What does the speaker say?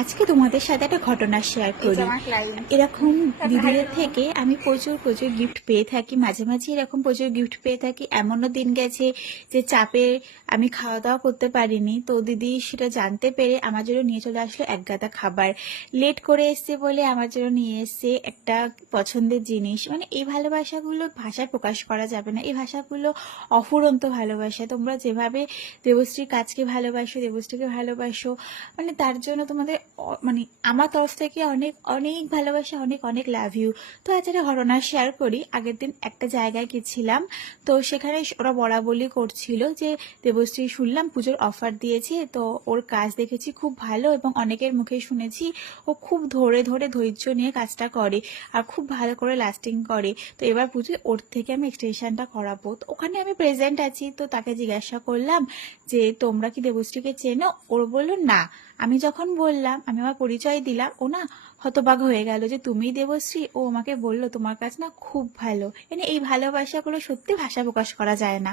আজকে তোমাদের সাথে একটা ঘটনা শেয়ার করি। এরকম দিদিদের থেকে আমি প্রচুর প্রচুর গিফট পেয়ে থাকি, মাঝে মাঝে এরকম প্রচুর গিফট পেয়ে থাকি। এমনও দিন গেছে যে চাপে আমি খাওয়া দাওয়া করতে পারিনি, তো দিদি সেটা জানতে পেরে আমার জন্য নিয়ে চলে আসলো এক গাদা খাবার। লেট করে এসছে বলে আমার জন্য নিয়ে এসছে একটা পছন্দের জিনিস। মানে এই ভালোবাসাগুলো ভাষায় প্রকাশ করা যাবে না, এই ভাষাগুলো অফুরন্ত ভালোবাসা। তোমরা যেভাবে দেবশ্রীর কাজকে ভালোবাসো, দেবশ্রীকে ভালোবাসো, মানে তার জন্য তোমাদের মানে আমার তরফ থেকে অনেক অনেক ভালোবাসা, অনেক অনেক লাভ ইউ। তো আজ একটা ঘটনা শেয়ার করি। আগের দিন একটা জায়গায় গেছিলাম, তো সেখানে ওরা বলা বলি করছিল যে দেবশ্রী শুনলাম পুজোর অফার দিয়েছে, তো ওর কাজ দেখেছি খুব ভালো, এবং অনেকের মুখে শুনেছি ও খুব ধরে ধরে ধৈর্য নিয়ে কাজটা করে আর খুব ভালো করে লাস্টিং করে। তো এবার পুজোয় ওর থেকে আমি এক্সটেনশনটা করাবো। তো ওখানে আমি প্রেজেন্ট আছি, তো তাকে জিজ্ঞাসা করলাম যে তোমরা কি দেবশ্রীকে চেনো? ওর বললো না। আমি যখন বললাম, আমি আমার পরিচয় দিলাম, ও না হতবাক হয়ে গেল যে তুমিই দেবশ্রী। ও আমাকে বললো তোমার কাজ না খুব ভালো। মানে এই ভালোবাসাগুলো সত্যি ভাষা প্রকাশ করা যায় না।